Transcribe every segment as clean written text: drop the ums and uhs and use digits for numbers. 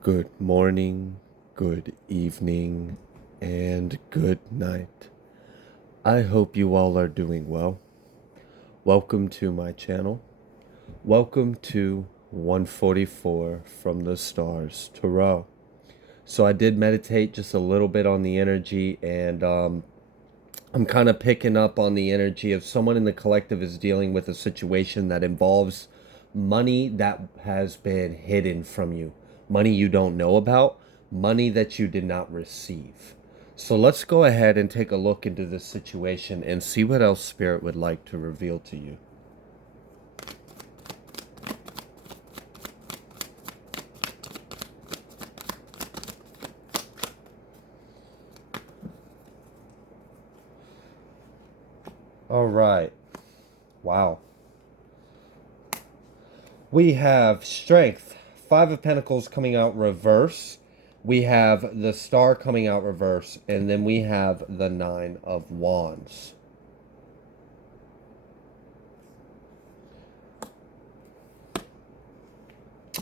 Good morning, good evening, and good night. I hope you all are doing well. Welcome to my channel. Welcome to 144 from the stars tarot. So I did meditate just a little bit on the energy, and I'm kind of picking up on the energy of someone in the collective is dealing with a situation that involves money that has been hidden from you, money you don't know about, money that you did not receive. So let's go ahead and take a look into this situation and see what else Spirit would like to reveal to you. All right. Wow. We have Strength, Five of Pentacles coming out reverse. We have the Star coming out reverse. And then we have the Nine of Wands.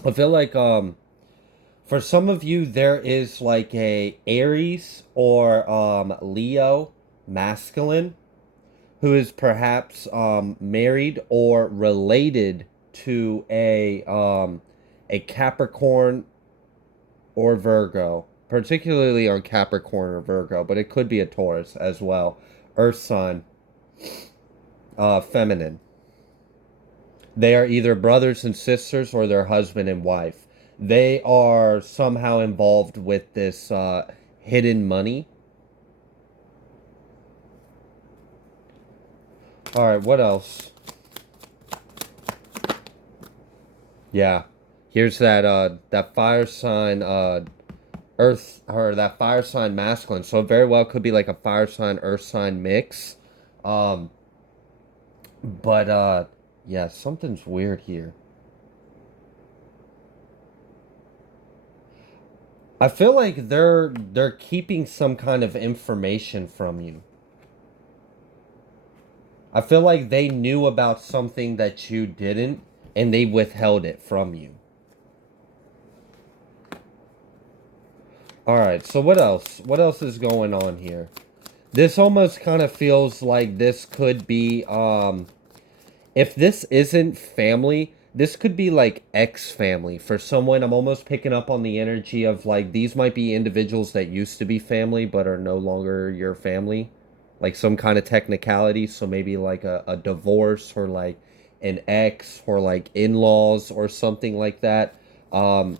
I feel like for some of you there is like a Aries or Leo masculine who is perhaps married or related to a Capricorn or Virgo, particularly on Capricorn or Virgo, but it could be a Taurus as well. Earth sign, feminine. They are either brothers and sisters or their husband and wife. They are somehow involved with this hidden money. All right, what else? Yeah, here's that fire sign earth, or that fire sign masculine. So it very well could be like a fire sign earth sign mix. Um, but yeah, something's weird here. I feel like they're keeping some kind of information from you. I feel like they knew about something that you didn't, and they withheld it from you. All right, so what else? What else is going on here? This almost kind of feels like this could be if this isn't family, this could be like ex-family for someone. I'm almost picking up on the energy of like these might be individuals that used to be family but are no longer your family. Like some kind of technicality. So maybe like a divorce or like an ex or like in-laws or something like that. Um,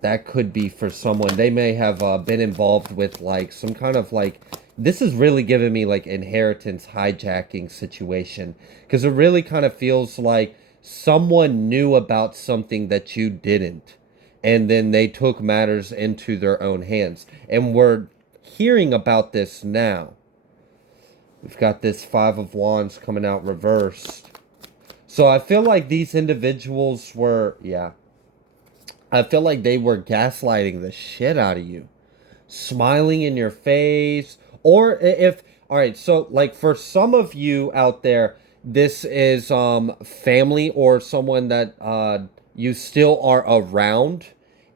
that could be for someone. They may have been involved with like some kind of like, this is really giving me like inheritance hijacking situation, because it really kind of feels like someone knew about something that you didn't, and then they took matters into their own hands, and we're hearing about this now. We've got this Five of Wands coming out reversed. So I feel like these individuals were, yeah, I feel like they were gaslighting the shit out of you, smiling in your face. Or if, all right, so like for some of you out there, this is family or someone that you still are around,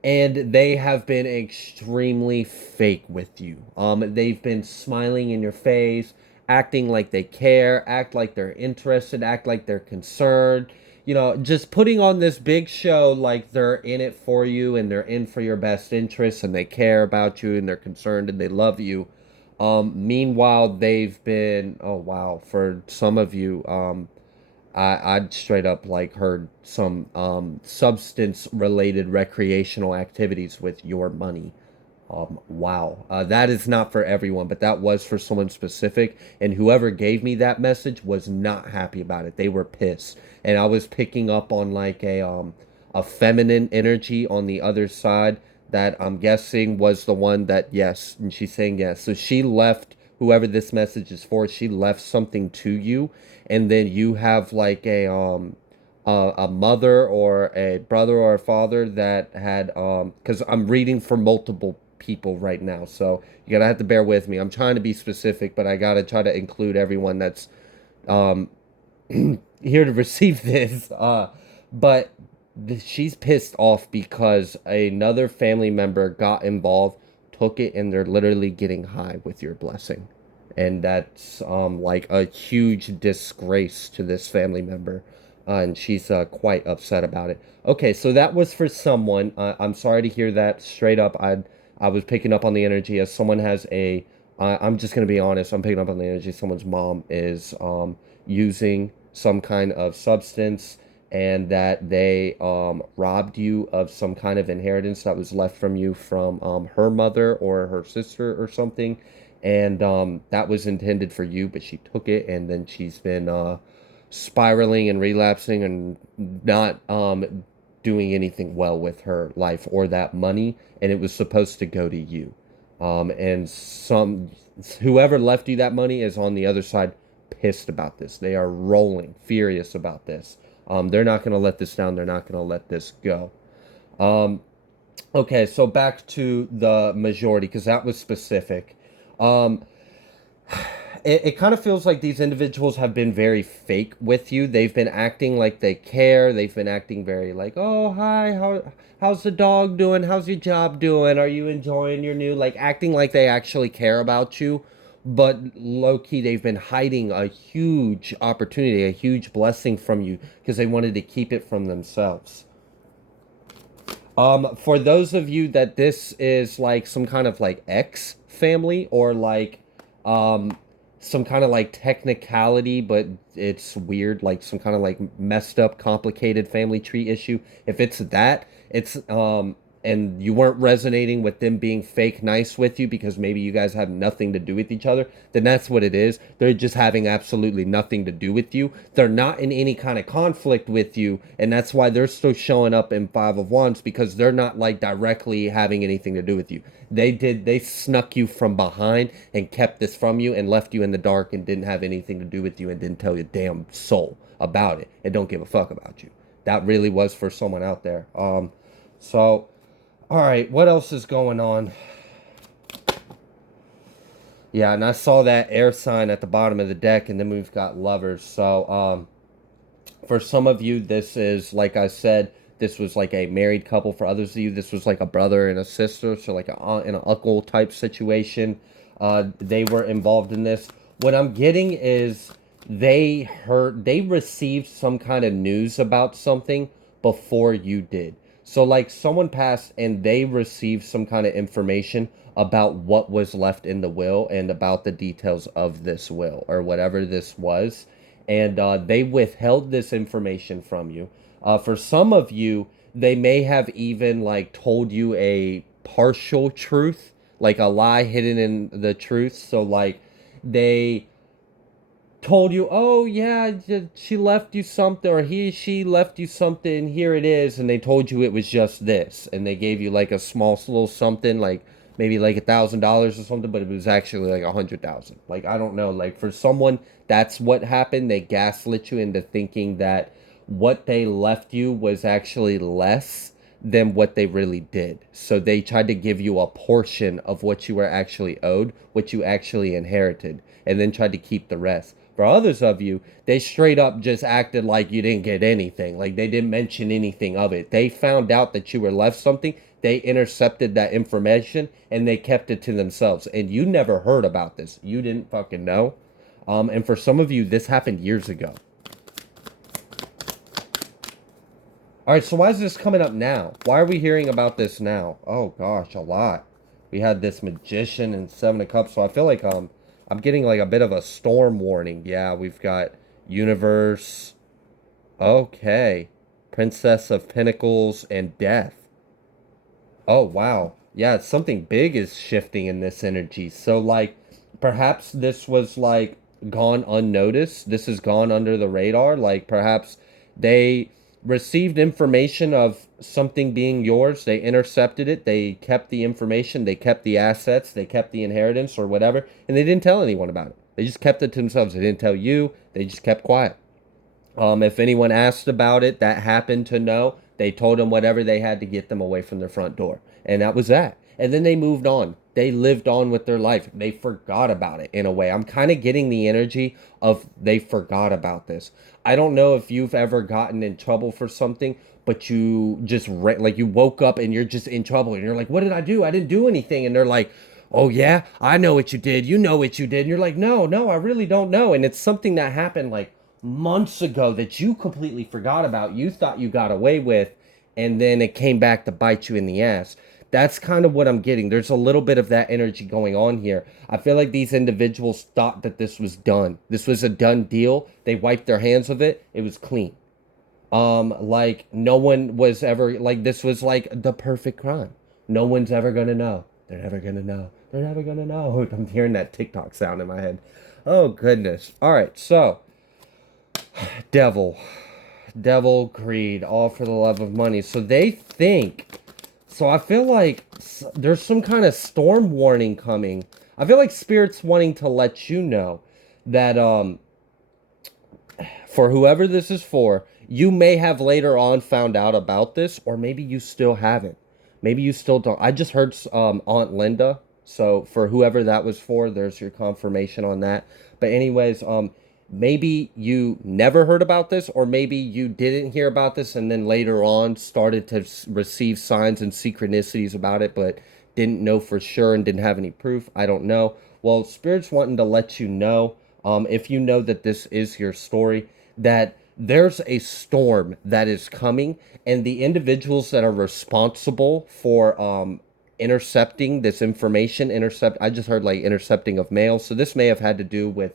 and they have been extremely fake with you. They've been smiling in your face, acting like they care, act like they're interested, act like they're concerned, just putting on this big show like they're in it for you and they're in for your best interests and they care about you and they're concerned and they love you. Meanwhile, they've been, oh wow, for some of you, I'd straight up like heard some substance related recreational activities with your money. Wow. That is not for everyone, but that was for someone specific. And whoever gave me that message was not happy about it. They were pissed. And I was picking up on like a feminine energy on the other side that I'm guessing was the one that, yes, and she's saying yes. So she left, whoever this message is for, she left something to you, and then you have like a mother or a brother or a father that had because I'm reading for multiple people right now, so you gotta have to bear with me. I'm trying to be specific, but I gotta try to include everyone that's um here to receive this. But she's pissed off because another family member got involved, took it, and they're literally getting high with your blessing. And that's like a huge disgrace to this family member. And she's quite upset about it. Okay, so that was for someone. I'm sorry to hear that. Straight up, I was picking up on the energy as someone has a. I'm just gonna be honest. I'm picking up on the energy. Someone's mom is using some kind of substance, and that they robbed you of some kind of inheritance that was left from you from her mother or her sister or something, and that was intended for you, but she took it, and then she's been spiraling and relapsing and not doing anything well with her life or that money, and it was supposed to go to you. And some whoever left you that money is on the other side pissed about this. They are rolling, furious about this. They're not going to let this down. They're not going to let this go. Um, okay, so back to the majority because that was specific. Um, it kind of feels like these individuals have been very fake with you. They've been acting like they care. They've been acting very like, oh, hi, how's the dog doing? How's your job doing? Are you enjoying your new, like acting like they actually care about you. But low key, they've been hiding a huge opportunity, a huge blessing from you because they wanted to keep it from themselves. For those of you that this is like some kind of like ex family or like um some kind of like technicality, but it's weird, like some kind of like messed up, complicated family tree issue. If it's that, it's and you weren't resonating with them being fake nice with you because maybe you guys have nothing to do with each other, then that's what it is. They're just having absolutely nothing to do with you. They're not in any kind of conflict with you, and that's why they're still showing up in Five of Wands because they're not like directly having anything to do with you. They snuck you from behind and kept this from you and left you in the dark and didn't have anything to do with you and didn't tell your damn soul about it and don't give a fuck about you. That really was for someone out there. So all right, what else is going on? Yeah, and I saw that air sign at the bottom of the deck, and then we've got lovers. So, for some of you, this is, like I said, this was like a married couple. For others of you, this was like a brother and a sister, so like an aunt and an uncle type situation. They were involved in this. What I'm getting is they received some kind of news about something before you did. So like someone passed and they received some kind of information about what was left in the will and about the details of this will or whatever this was, and they withheld this information from you. For some of you, they may have even like told you a partial truth, like a lie hidden in the truth. So like they told you, oh yeah, she left you something, or she left you something, here it is, and they told you it was just this, and they gave you like a small little something, like maybe like $1,000 or something, but it was actually like 100,000. Like I don't know, like for someone that's what happened. They gaslit you into thinking that what they left you was actually less than what they really did. So they tried to give you a portion of what you were actually owed, what you actually inherited, and then tried to keep the rest. For others of you, they straight up just acted like you didn't get anything. Like they didn't mention anything of it. They found out that you were left something. They intercepted that information and they kept it to themselves. And you never heard about this. You didn't fucking know. And for some of you, this happened years ago. All right, so why is this coming up now? Why are we hearing about this now? Oh gosh, a lot. We had this magician and Seven of Cups, so I feel like I'm getting like a bit of a storm warning. Yeah, we've got universe. Okay. Princess of Pentacles and Death. Oh wow. Yeah, something big is shifting in this energy. So like perhaps this was like gone unnoticed. This has gone under the radar. Like perhaps they received information of something being yours. They intercepted it. They kept the information. They kept the assets. They kept the inheritance or whatever. And they didn't tell anyone about it. They just kept it to themselves. They didn't tell you. They just kept quiet. If anyone asked about it that happened to know, they told them whatever they had to get them away from their front door. And that was that. And then they moved on. they lived on with their life. They forgot about it in a way. I'm kind of getting the energy of they forgot about this. I don't know if you've ever gotten in trouble for something, but you just like you woke up and you're just in trouble and you're like, what did I do? I didn't do anything. And they're like, oh yeah, I know what you did. You know what you did. And you're like, no, I really don't know. And it's something that happened like months ago that you completely forgot about. You thought you got away with, and then it came back to bite you in the ass. That's kind of what I'm getting. There's a little bit of that energy going on here. I feel like these individuals thought that this was done. This was a done deal. They wiped their hands of it. It was clean. Like no one was ever like this was like the perfect crime. No one's ever gonna know. They're never gonna know. They're never gonna know. I'm hearing that TikTok sound in my head. Oh goodness. All right, so devil, devil, greed, all for the love of money. So they think. So I feel like there's some kind of storm warning coming. I feel like Spirit's wanting to let you know that for whoever this is for, you may have later on found out about this, or maybe you still haven't. Maybe you still don't. I just heard Aunt Linda. So for whoever that was for, there's your confirmation on that. But anyways, maybe you never heard about this, or maybe you didn't hear about this and then later on started to receive signs and synchronicities about it, but didn't know for sure and didn't have any proof. I don't know. Well, Spirit's wanting to let you know, if you know that this is your story, that there's a storm that is coming, and the individuals that are responsible for intercepting this information, I just heard like intercepting of mail, so this may have had to do with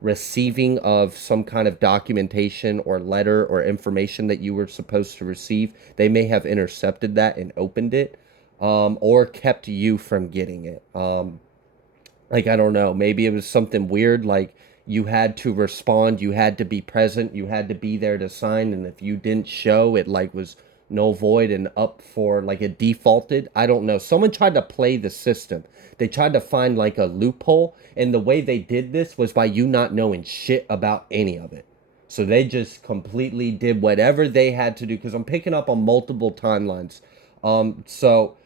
receiving of some kind of documentation or letter or information that you were supposed to receive. They may have intercepted that and opened it, or kept you from getting it. Like, I don't know, maybe it was something weird, like you had to respond, you had to be present, you had to be there to sign, and if you didn't show, it like was null void and up for like it defaulted. I don't know. Someone tried to play the system. They tried to find like a loophole, and the way they did this was by you not knowing shit about any of it. So they just completely did whatever they had to do, because I'm picking up on multiple timelines. So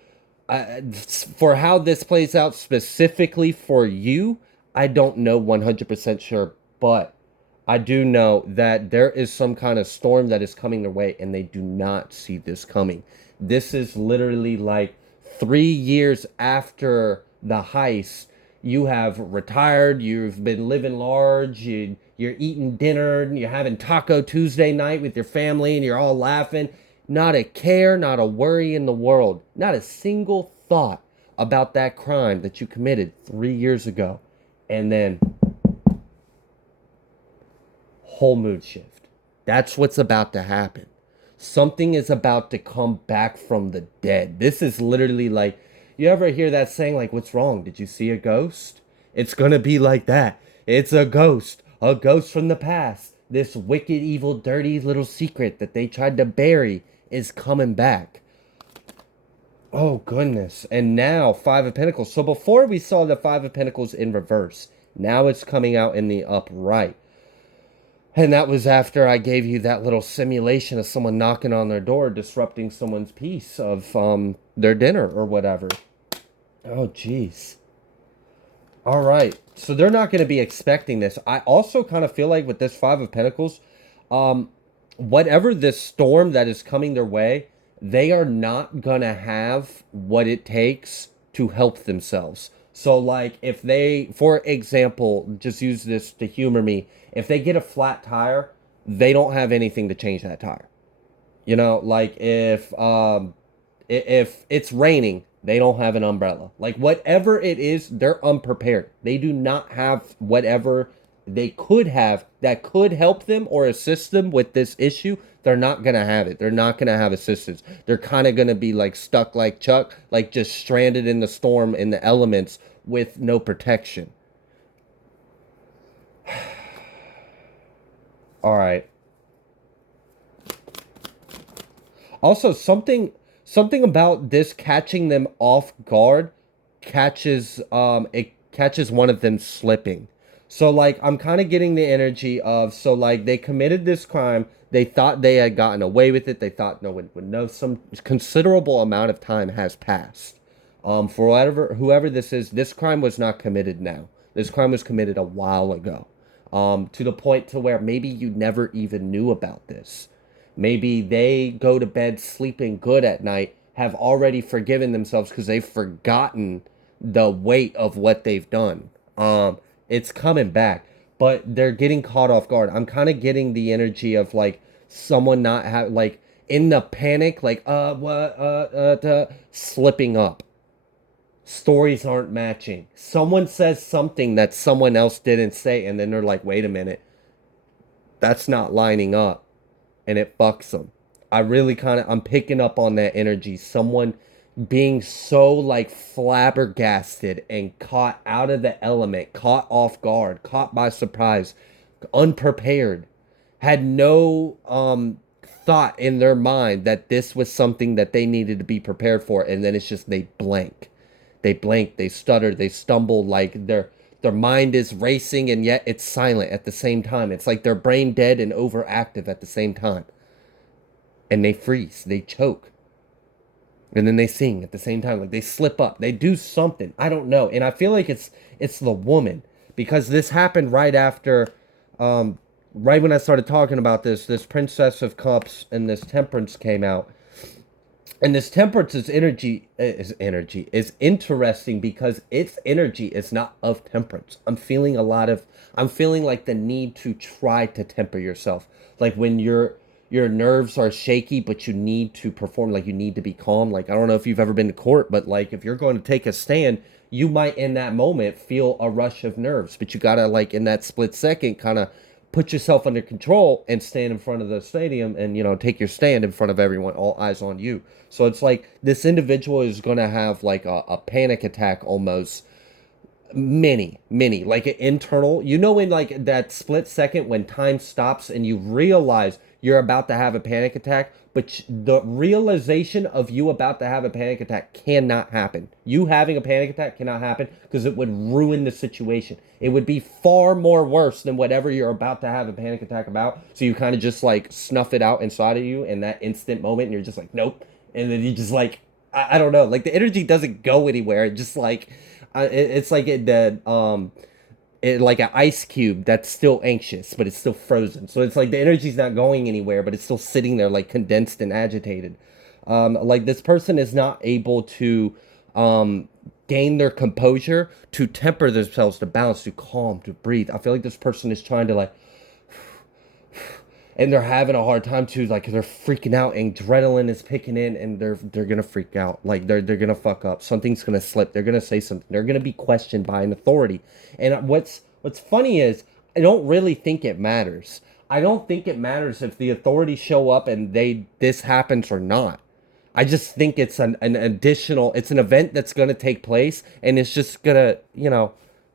for how this plays out specifically for you, I don't know 100% sure, but I do know that there is some kind of storm that is coming their way, and they do not see this coming. This is literally like 3 years after the heist. You have retired, you've been living large, you're eating dinner, and you're having Taco Tuesday night with your family, and you're all laughing. Not a care, not a worry in the world. Not a single thought about that crime that you committed 3 years ago. And then, whole mood shift. That's what's about to happen. Something is about to come back from the dead. This is literally like, you ever hear that saying, like, what's wrong? Did you see a ghost? It's gonna be like that. It's a ghost from the past. This wicked, evil, dirty little secret that they tried to bury is coming back. Oh, goodness. And now, Five of Pentacles. So before we saw the Five of Pentacles in reverse. Now it's coming out in the upright. And that was after I gave you that little simulation of someone knocking on their door, disrupting someone's peace of their dinner or whatever. Oh, jeez. All right. So they're not going to be expecting this. I also kind of feel like with this Five of Pentacles, whatever this storm that is coming their way, they are not going to have what it takes to help themselves. So, like, if they, for example, just use this to humor me, if they get a flat tire, they don't have anything to change that tire. You know, like, if it's raining, they don't have an umbrella. Like, whatever it is, they're unprepared. They do not have whatever they could have that could help them or assist them with this issue. They're not going to have it. They're not going to have assistance. They're kind of going to be like stuck like Chuck, like just stranded in the storm, in the elements with no protection. All right. Also, something about this catching them off guard catches it catches one of them slipping. So like I'm kind of getting the energy of, so like they committed this crime, they thought they had gotten away with it, they thought no one would know. Some considerable amount of time has passed. For whoever this is, this crime was not committed now. This crime was committed a while ago. To the point to where maybe you never even knew about this. Maybe they go to bed sleeping good at night, have already forgiven themselves because they've forgotten the weight of what they've done. It's coming back, but they're getting caught off guard. I'm kind of getting the energy of like someone not have like in the panic, like what slipping up. Stories aren't matching. Someone says something that someone else didn't say, and then they're like, wait a minute, that's not lining up, and it fucks them. I'm picking up on that energy. Someone being so like flabbergasted and caught out of the element, caught off guard, caught by surprise, unprepared, had no thought in their mind that this was something that they needed to be prepared for, and then it's just they blank, they stutter, they stumble, like their mind is racing and yet it's silent at the same time. It's like they're brain dead and overactive at the same time. And they freeze, they choke. And then they sing at the same time, like they slip up, they do something. I don't know. And I feel like it's the woman, because this happened right after right when I started talking about this Princess of Cups and this Temperance came out. And this temperance is interesting because its energy is not of temperance. I'm feeling like the need to try to temper yourself. Like when your nerves are shaky, but you need to perform, like you need to be calm. Like I don't know if you've ever been to court, but like if you're going to take a stand, you might in that moment feel a rush of nerves, but you gotta like in that split second kind of put yourself under control and stand in front of the stadium and take your stand in front of everyone, all eyes on you. So it's like this individual is going to have like a panic attack almost, many like an internal, in like that split second when time stops and you realize you're about to have a panic attack, but the realization of you about to have a panic attack cannot happen. You having a panic attack cannot happen because it would ruin the situation. It would be far more worse than whatever you're about to have a panic attack about. So you kind of just like snuff it out inside of you in that instant moment, and you're just like nope, and then you just like I don't know, like the energy doesn't go anywhere. It just like it's like like an ice cube that's still anxious, but it's still frozen. So it's like the energy's not going anywhere, but it's still sitting there like condensed and agitated. Like this person is not able to gain their composure, to temper themselves, to balance, to calm, to breathe. I feel like this person is trying to like, and they're having a hard time too. Like they're freaking out, and adrenaline is picking in, and they're gonna freak out. Like they're gonna fuck up. Something's gonna slip. They're gonna say something. They're gonna be questioned by an authority. And what's funny is I don't really think it matters. I don't think it matters if the authorities show up and this happens or not. I just think it's an additional. It's an event that's gonna take place, and it's just gonna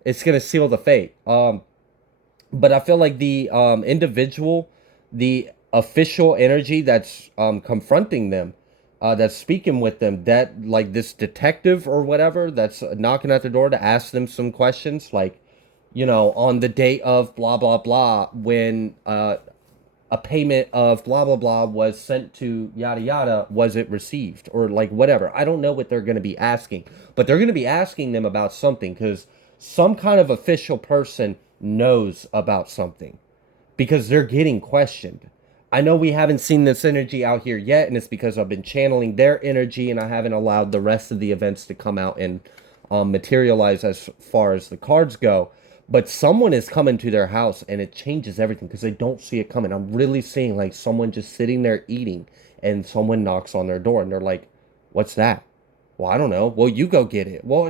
it's gonna seal the fate. But I feel like the individual, the official energy that's confronting them, that's speaking with them, that like this detective or whatever that's knocking at the door to ask them some questions, like, on the date of blah blah blah, when a payment of blah blah blah was sent to yada yada, was it received, or like whatever. I don't know what they're going to be asking, but they're going to be asking them about something, because some kind of official person knows about something, because they're getting questioned. I know we haven't seen this energy out here yet, and it's because I've been channeling their energy and I haven't allowed the rest of the events to come out and materialize as far as the cards go. But someone is coming to their house, and it changes everything because they don't see it coming. I'm really seeing like someone just sitting there eating, and someone knocks on their door, and they're like, "What's that?" Well, I don't know. Well, you go get it. Well,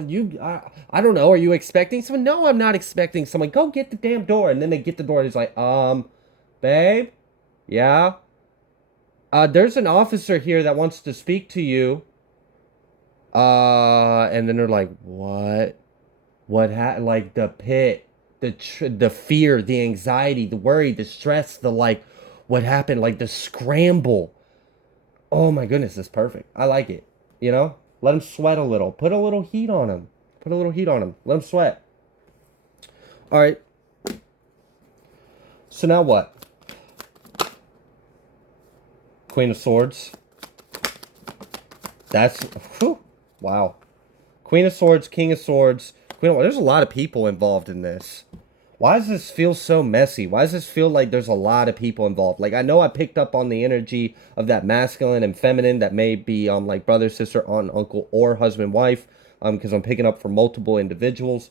I don't know. Are you expecting someone? No, I'm not expecting someone. Go get the damn door. And then they get the door, and it's like, babe, yeah. There's an officer here that wants to speak to you. And then they're like, what? What happened? Like the pit, the fear, the anxiety, the worry, the stress, the like, what happened? Like the scramble. Oh my goodness, it's perfect. I like it. Let him sweat a little. Put a little heat on him. Put a little heat on him. Let him sweat. All right. So now what? Queen of Swords. That's, whew, wow. Queen of Swords, King of Swords, Queen of... There's a lot of people involved in this. Why does this feel so messy? Why does this feel like there's a lot of people involved? Like, I know I picked up on the energy of that masculine and feminine that may be like brother, sister, aunt, uncle, or husband, wife, because I'm picking up for multiple individuals.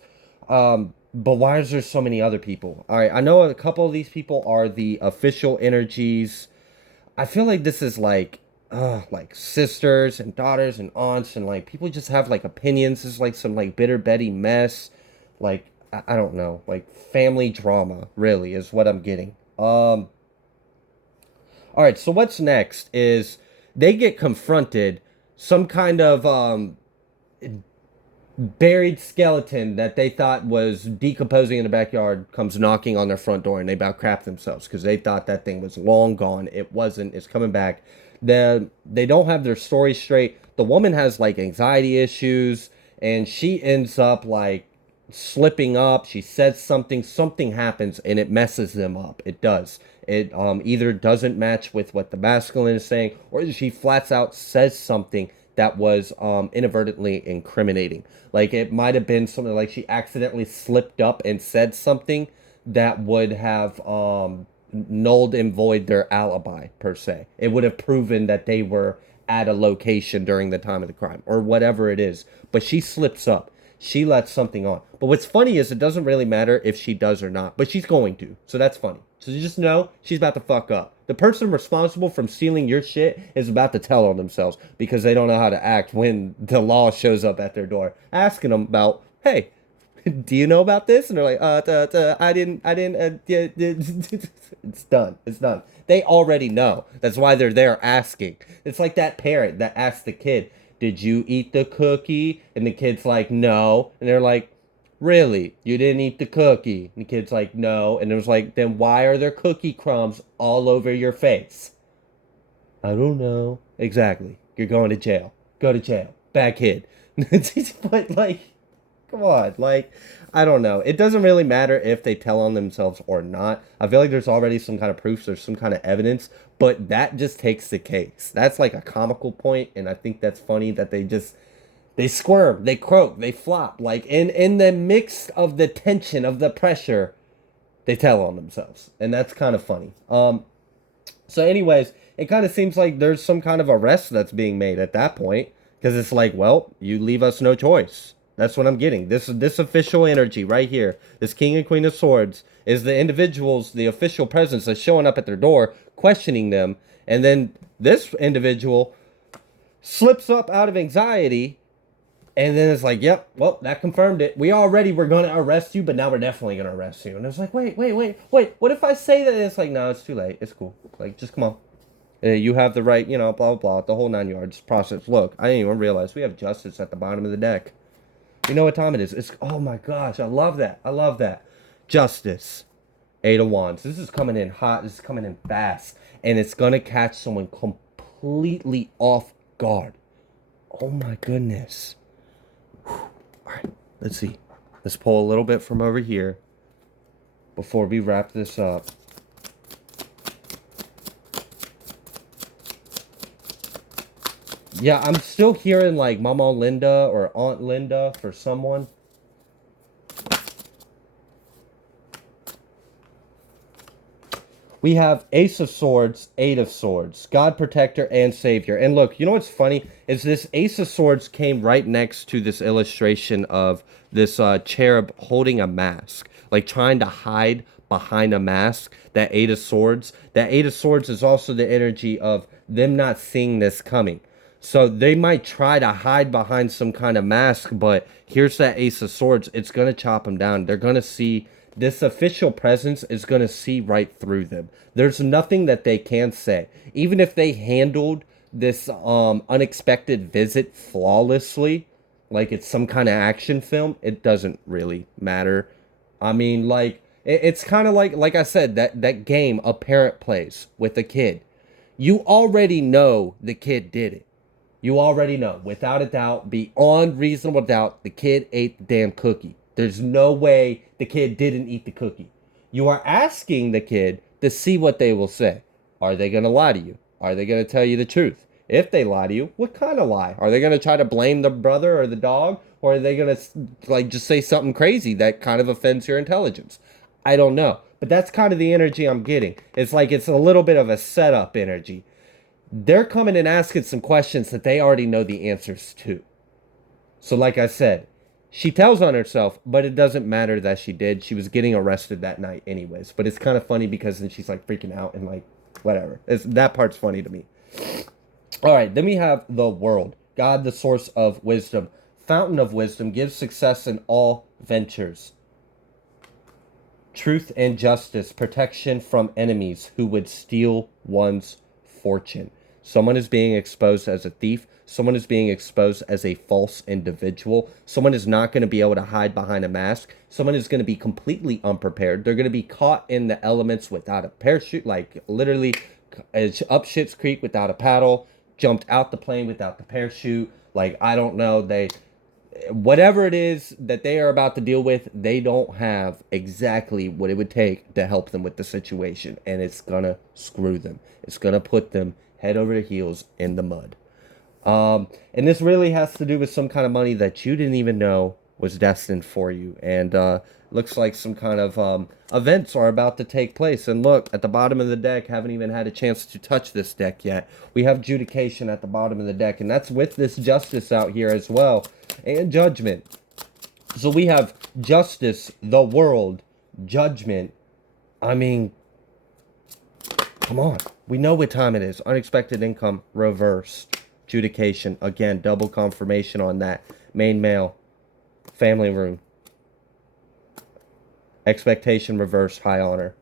But why is there so many other people? All right, I know a couple of these people are the official energies. I feel like this is like sisters and daughters and aunts and like people just have like opinions. This is like some like bitter Betty mess. Like I don't know, like family drama really is what I'm getting. All right, so what's next is they get confronted. Some kind of buried skeleton that they thought was decomposing in the backyard comes knocking on their front door, and they about crap themselves because they thought that thing was long gone. It wasn't. It's coming back. They don't have their story straight. The woman has like anxiety issues, and she ends up like slipping up. She says something happens, and it messes them up. It does. It either doesn't match with what the masculine is saying, or she flats out says something that was inadvertently incriminating. Like it might have been something like she accidentally slipped up and said something that would have nulled and void their alibi per se. It would have proven that they were at a location during the time of the crime or whatever it is. But she slips up. She lets something on. But what's funny is it doesn't really matter if she does or not, but she's going to. So that's funny. So you just know she's about to fuck up. The person responsible from stealing your shit is about to tell on themselves because they don't know how to act when the law shows up at their door, asking them about, hey, do you know about this? And they're like, I didn't, yeah, it's done. It's done. They already know. That's why they're there asking. It's like that parent that asked the kid, did you eat the cookie? And the kid's like, no. And they're like, really? You didn't eat the cookie? And the kid's like, no. And it was like, then why are there cookie crumbs all over your face? I don't know. Exactly. You're going to jail. Go to jail. Bad kid. But like, come on. Like, I don't know. It doesn't really matter if they tell on themselves or not. I feel like there's already some kind of proof. There's some kind of evidence. But that just takes the case. That's like a comical point, and I think that's funny that they squirm, they croak, they flop. Like in the mix of the tension of the pressure, they tell on themselves, and that's kind of funny. So anyways, it kind of seems like there's some kind of arrest that's being made at that point because it's like, well, you leave us no choice. That's what I'm getting. This official energy right here, this King and Queen of Swords, is the individuals, the official presence that's showing up at their door, questioning them, and then this individual slips up out of anxiety, and then it's like, yep, well, that confirmed it. We already were going to arrest you, but now we're definitely going to arrest you. And it's like, wait. What if I say that? And it's like, no, it's too late. It's cool. Like, just come on. You have the right, blah, blah, blah, the whole 9 yards process. Look, I didn't even realize we have justice at the bottom of the deck. You know what time it is? It's, oh my gosh, I love that. I love that. Justice. 8 of Wands. This is coming in hot. This is coming in fast. And it's going to catch someone completely off guard. Oh my goodness. Whew. All right, let's see. Let's pull a little bit from over here before we wrap this up. Yeah, I'm still hearing like Mama Linda or Aunt Linda for someone. We have Ace of Swords, Eight of Swords, God Protector and Savior. And look, you know what's funny is this Ace of Swords came right next to this illustration of this cherub holding a mask, like trying to hide behind a mask. That Eight of Swords. That Eight of Swords is also the energy of them not seeing this coming. So they might try to hide behind some kind of mask, but here's that Ace of Swords. It's going to chop them down. They're going to see, this official presence is going to see right through them. There's nothing that they can say. Even if they handled this unexpected visit flawlessly, like it's some kind of action film, it doesn't really matter. I mean, like, it's kind of like I said, that game a parent plays with a kid. You already know the kid did it. You already know, without a doubt, beyond reasonable doubt, the kid ate the damn cookie. There's no way the kid didn't eat the cookie. You are asking the kid to see what they will say. Are they going to lie to you? Are they going to tell you the truth? If they lie to you, what kind of lie? Are they going to try to blame the brother or the dog? or are they gonna like just say something crazy that kind of offends your intelligence? I don't know, but that's kind of the energy I'm getting. It's like it's a little bit of a setup energy. They're coming and asking some questions that they already know the answers to. So, like I said, she tells on herself, but it doesn't matter that she did. She was getting arrested that night, anyways. But it's kind of funny because then she's like freaking out and like, whatever. That part's funny to me. All right, then we have the world. God, the source of wisdom, fountain of wisdom, gives success in all ventures. Truth and justice, protection from enemies who would steal one's fortune. Someone is being exposed as a thief. Someone is being exposed as a false individual. Someone is not going to be able to hide behind a mask. Someone is going to be completely unprepared. They're going to be caught in the elements without a parachute, like literally up Shit's Creek without a paddle, jumped out the plane without the parachute. Like, I don't know. Whatever it is that they are about to deal with, they don't have exactly what it would take to help them with the situation. And it's going to screw them. It's going to put them head over heels in the mud. And this really has to do with some kind of money that you didn't even know was destined for you. And looks like some kind of events are about to take place. And look, at the bottom of the deck, haven't even had a chance to touch this deck yet. We have Judication at the bottom of the deck, and that's with this Justice out here as well. And Judgment. So we have Justice, the World, Judgment. I mean, come on. We know what time it is. Unexpected income, reversed. Judication, again, double confirmation on that. Main male, family room. Expectation, reversed, high honor.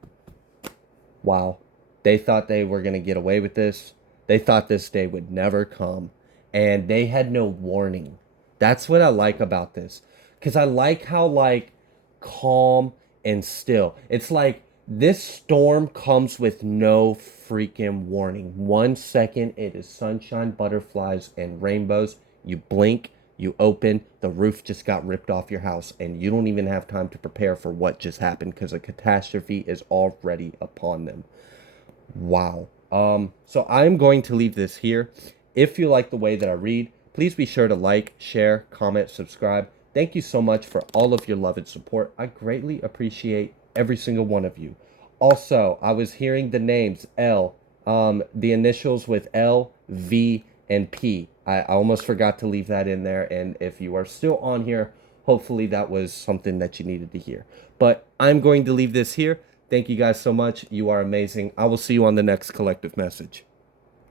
Wow. They thought they were going to get away with this. They thought this day would never come. And they had no warning. That's what I like about this. Because I like how, like, calm and still. It's like this storm comes with no freaking warning. 1 second, it is sunshine, butterflies, and rainbows. You blink, you open, the roof just got ripped off your house, and you don't even have time to prepare for what just happened because a catastrophe is already upon them. Wow. So I'm going to leave this here. If you like the way that I read, please be sure to like, share, comment, subscribe. Thank you so much for all of your love and support. I greatly appreciate every single one of you. Also, I was hearing the names L, the initials with L, V, and P. I almost forgot to leave that in there. And if you are still on here, hopefully that was something that you needed to hear. But I'm going to leave this here. Thank you guys so much. You are amazing. I will see you on the next collective message.